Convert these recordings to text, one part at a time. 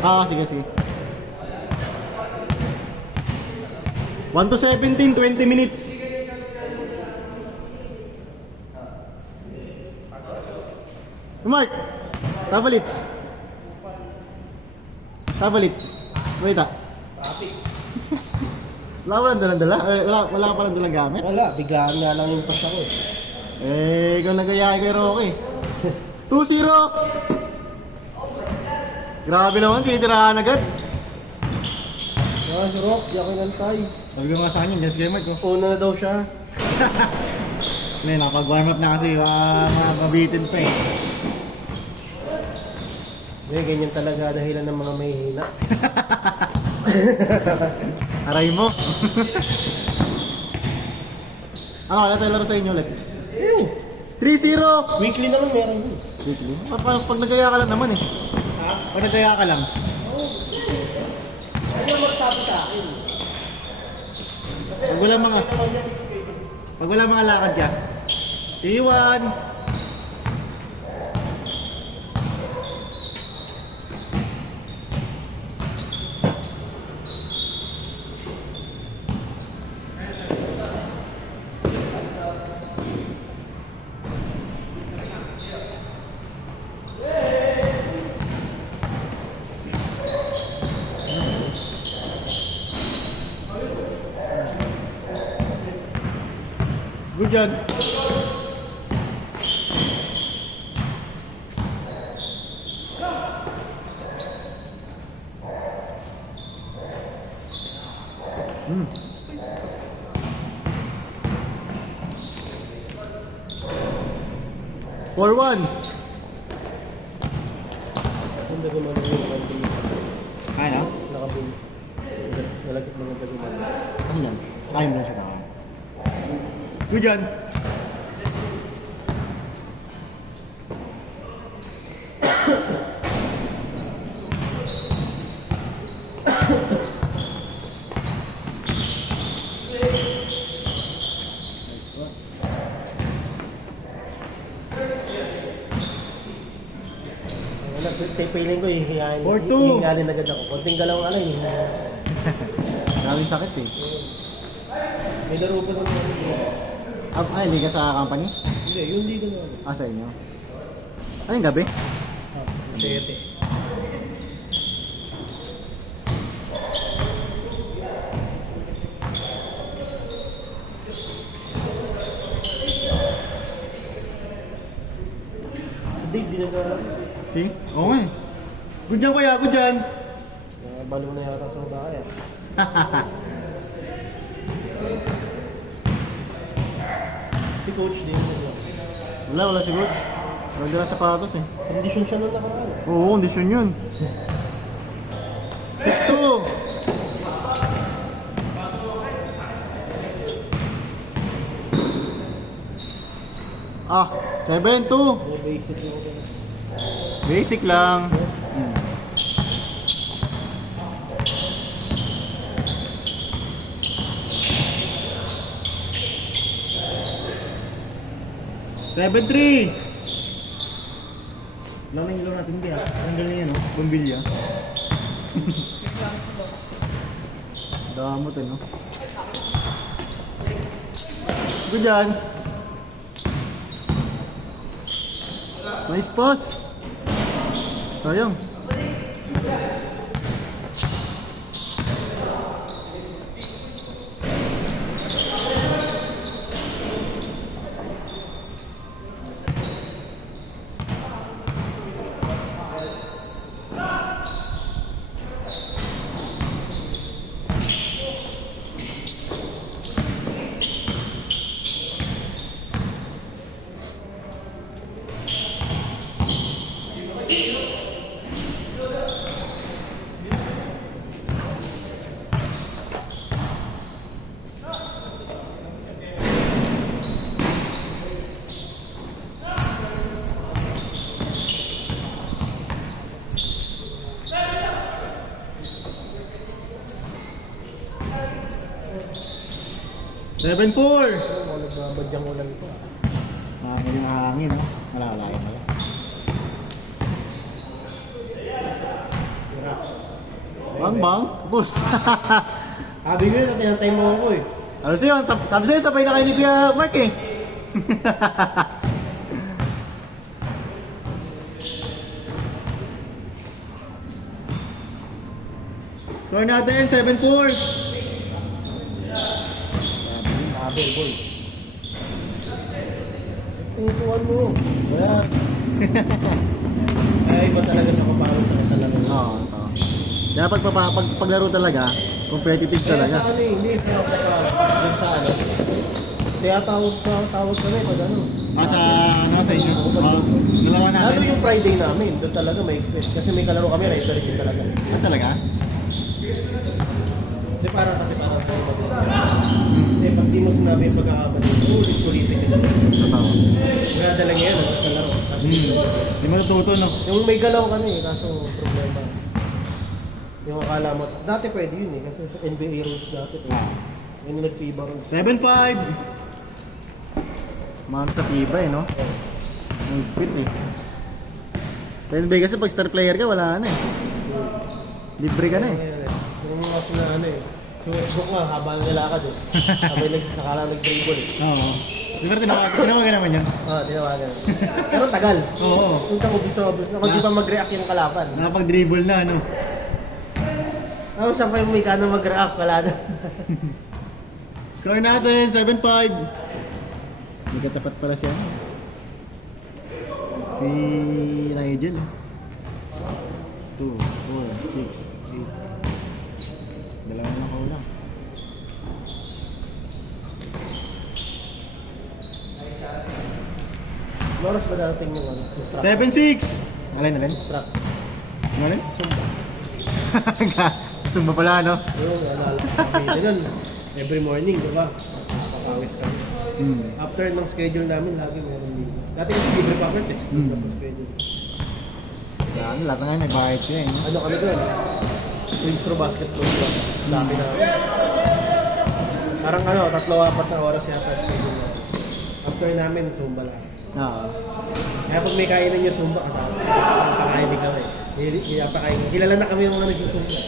Sige, sige. 1 to 17, 20 minutes. Mark, tabalits. Wait ah. Wala ka lang dalang-dala? Wala ka palang dalang gamit? Wala, biglaan nga lang yung pas ako. Ikaw nagayaan kay Rocky. 2-0! Grabe naman, tinitirahan agad. Si Rox, di ako inantay. Sabi ko nga sa kanya, just game Mark. Una na daw siya. Hindi, nakapag-warm up na kasi mabitin pa eh. Hindi, ganyan talaga dahilan ng mga may hina. Aray mo. Ano tayo laro sa inyo ulit? 3-0! Weekly naman meron yun. Weekly? Pag nagaya ka lang naman eh. Ha? Pag nagaya ka lang. Ano yung magsabi sa akin? Pag wala mga lakad ka. See you one! Good job. Hmm. 4-1. Hindi ko man yung konting Ano? nakabili. Nalagit mga dagumali. Ano yan? Kaya mo lang siya kakain. Good job. Piling ko hihingain. 4-2. Hihingain agad ako. Konting galaw ano yun. Daming sakit eh. May laro pa naman ako. Hindi ka sa company? Hindi, yung liga naman. Sa inyo? Ano yung gabi? Sete. Sa date, di naglalaro. Okay? Oo nga eh. Good job kuya, good job. Balo na yata sa bahay. Si coach din. Wala si coach. Wala dala sapatos eh. Condition siya nung nakaraan. Oo, kondisyon yun. 6-2. Ah, 7-2. May basic lang ako. Basic lang. Seven three. Lang na yung ilaw natin, hindi ah. Ang galing yan, no? Bumbilya. Damot eh, no? Good yan. Nice pass. Sayang. Seven four. Nagbabadyang ulan ko. Hangin yung hangin, no? Malalayo pala. Bang bang, boss. Sabi ko yun, tinantay mo ako eh. Ano siya yun? Sabi sa'yo, sabay na kayo ni Kuya Mark eh. Score natin, 7-4. Sabi, boy. Tutuan mo. Wala. Ay, iba talaga sa kaparo sa kasalan. Oo. Kaya paglaro talaga, competitive Kaya talaga. sa ano eh, hindi sa kaparo. Dun sa ano. Kaya tawag kami pag ano. Sa inyo. Dalawa Lalo natin. yung Friday namin, doon talaga may kasi may kalaro kami, referee din talaga. Talaga? Kasi parang kasi pag di mo sinabi yung pagkakamali, ulit-ulitin ka lang. Totoo. Kaya talaga yan, sa laro. Hindi mo natuto, no? Yung may galaw ka na eh, kaso problema. Yung akala mo, dati pwede yun eh, kasi sa NBA rules dati. Yung nag-FIBA rules. 7-5. Mahal sa FIBA eh, no? Ang quit eh. Pero kasi pag star player ka, wala na eh. Libre ka na eh. Yung mga sila ano eh, si Westbrook nga, habang nilakad eh. Sabay nakala nag-dribble eh. Oo. Di ba tinawagan naman yun? Tinawagan. Pero tagal. Oo. Punta ko dito, ako di pa mag-react yung kalaban. Nakapag-dribble na, ano? Ano, saan kayo may gano'ng mag-react? Wala na. Score natin, 7-5. May katapat pala siya. Si Nigel. 2, 4, 6, 8. Dalawa na kulang. Oras ba darating yung ano? Instruct. 7-6. Alin? Instruct. Alin? Sumba. Sumba pala, no? Yung alala. Sabi nun, every morning, di ba? Papawis kami. After ng schedule namin, lagi meron dito. Dati yung libre pa kami eh. Tapos schedule. Ano, lahat na nga may bayad siya eh. No? Ano kami doon? Queensboro Basketball Club. Dami na. Parang ano, 3-4 na oras yata schedule namin. After namin, Zumba lang. Oo. Kaya pag may kainan niyo Zumba, kasama. Pakain din kami. Pakain. Kilala na kami yung mga nag-Zumba.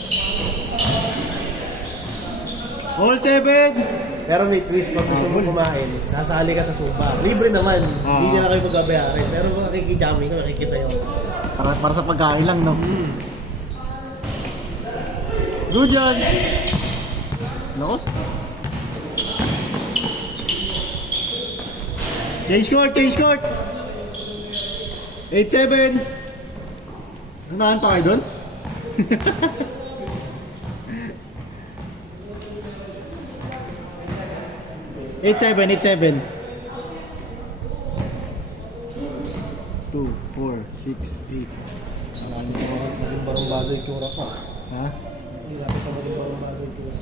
All 7. Pero may twist, pag gusto mo kumain, sasali ka sa Zumba. Libre naman, hindi niya na kayo magbabayarin. Pero makikijami ka, makikisayo. Para sa pagkain lang, no? Good yan! Nako. Change court! 8-7! Unahan pa kayo doon? 8-7. 2, 4, 6, 8. Marami pa ako. Maging barong bago yung tura ko. Ha? Hindi natin sa maging barong bago yung tura.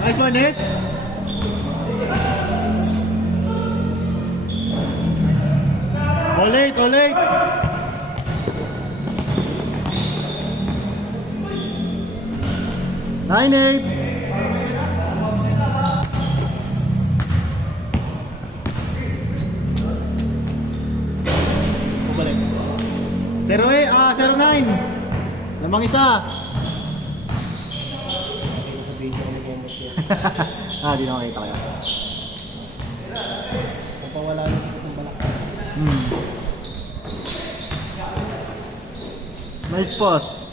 Nice one, hit! All eight! 9-8! Bumalik. 0-9! Lamang isa! Sa video ko nag-emot yan. Di na makita kaya. Napawala na sa itong balak. Nice pass.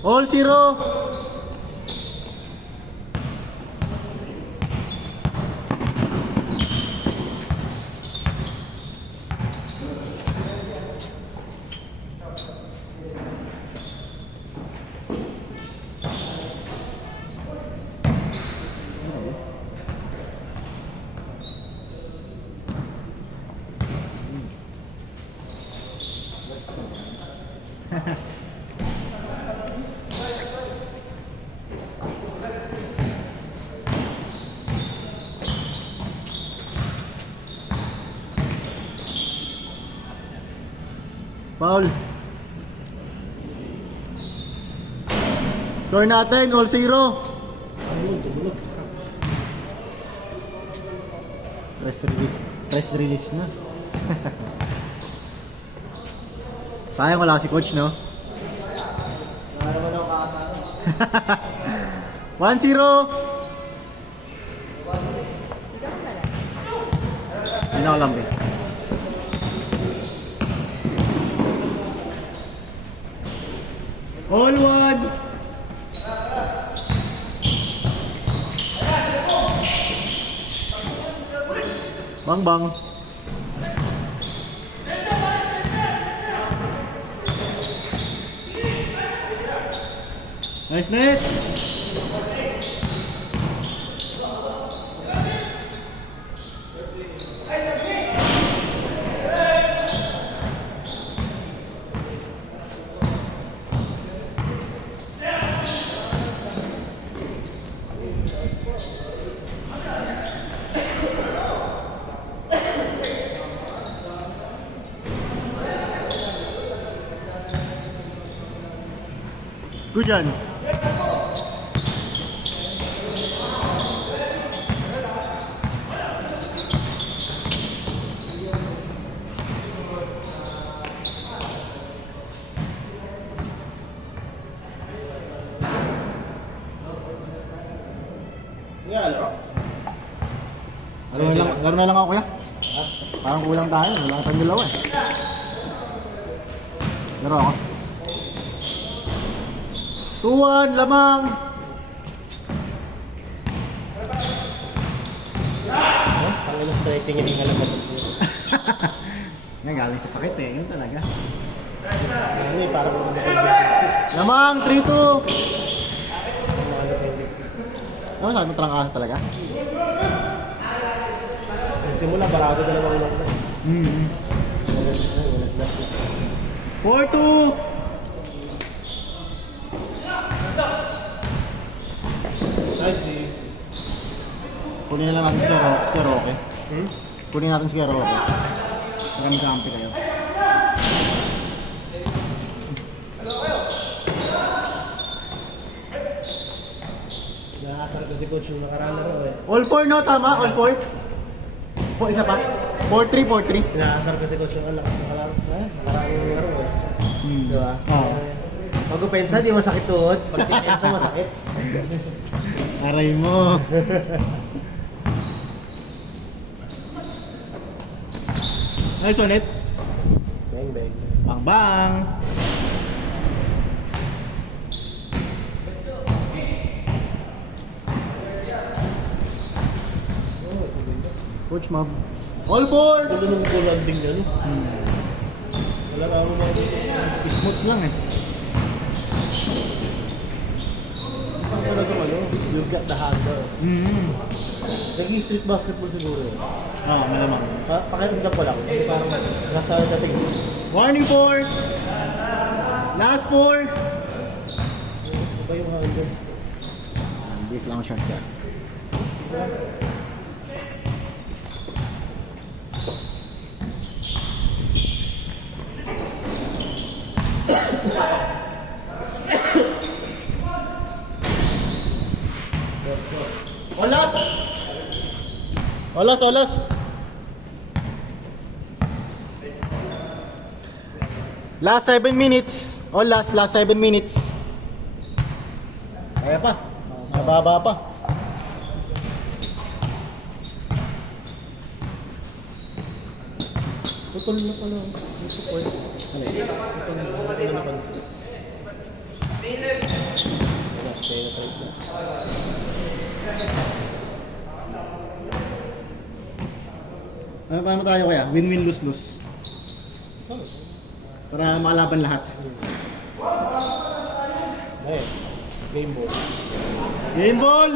All 0! Foul. Score natin, all 0. Ayun, tumulog sa... Press release na. Sayang wala si coach, no? Wala naman ako kakasama. 1-0! Hindi na ako lambi. All one! Bang bang. Nice net! Good yan. Laro na lang ako kuya. Parang kulang tayo, wala tayong dalawa eh. Laro ako. 2-1, lamang! Ang ina stretching yung alam mo. Nga galing sa sakit eh, yun talaga. Ano eh, parang Lamang, 3-2! ano Ano sa trangkaso talaga? simula, barado na naman lang na. 4-2! Nice, Kunin na lang natin square okay. Kunin natin square okay. Magkampi kayo. Nakasal ko si coach yung nakaraan na rin eh. All 4 no? Tama? All 4? Isa pa? 4-3, 4-3. Nakasal ko si coach yung lakas nakaraan yung laro eh. Diba? Oo. Pag upensa, di masakit tuhod. Pag tipensa, masakit. Aray mo. Nice ulit. Bang, bang. Bang bang. Coach Mob. All 4! Tulo nung landing yan. Wala ka ako mga Smooth lang eh. Saan talaga ano? You got the handles. Naging street basketball siguro eh. Oo, malamang. Pakiramdam ko lang. Kasi parang nasa dating. Warning 4! Last 4! Ano ba yung handles ko? Bis lang ang shot ka. Olas! Olas, olas! Last 7 minutes. Olas, last 7 minutes. Kaya pa. Mababa pa. Putol na pala. Yung support. Ano yun? Putol na. Putol na napansin. Wala. Kaya na-try na. Ano tayo kaya? Win-win, lose-lose. Para makalaban lahat. Ayun. Game ball. Game ball!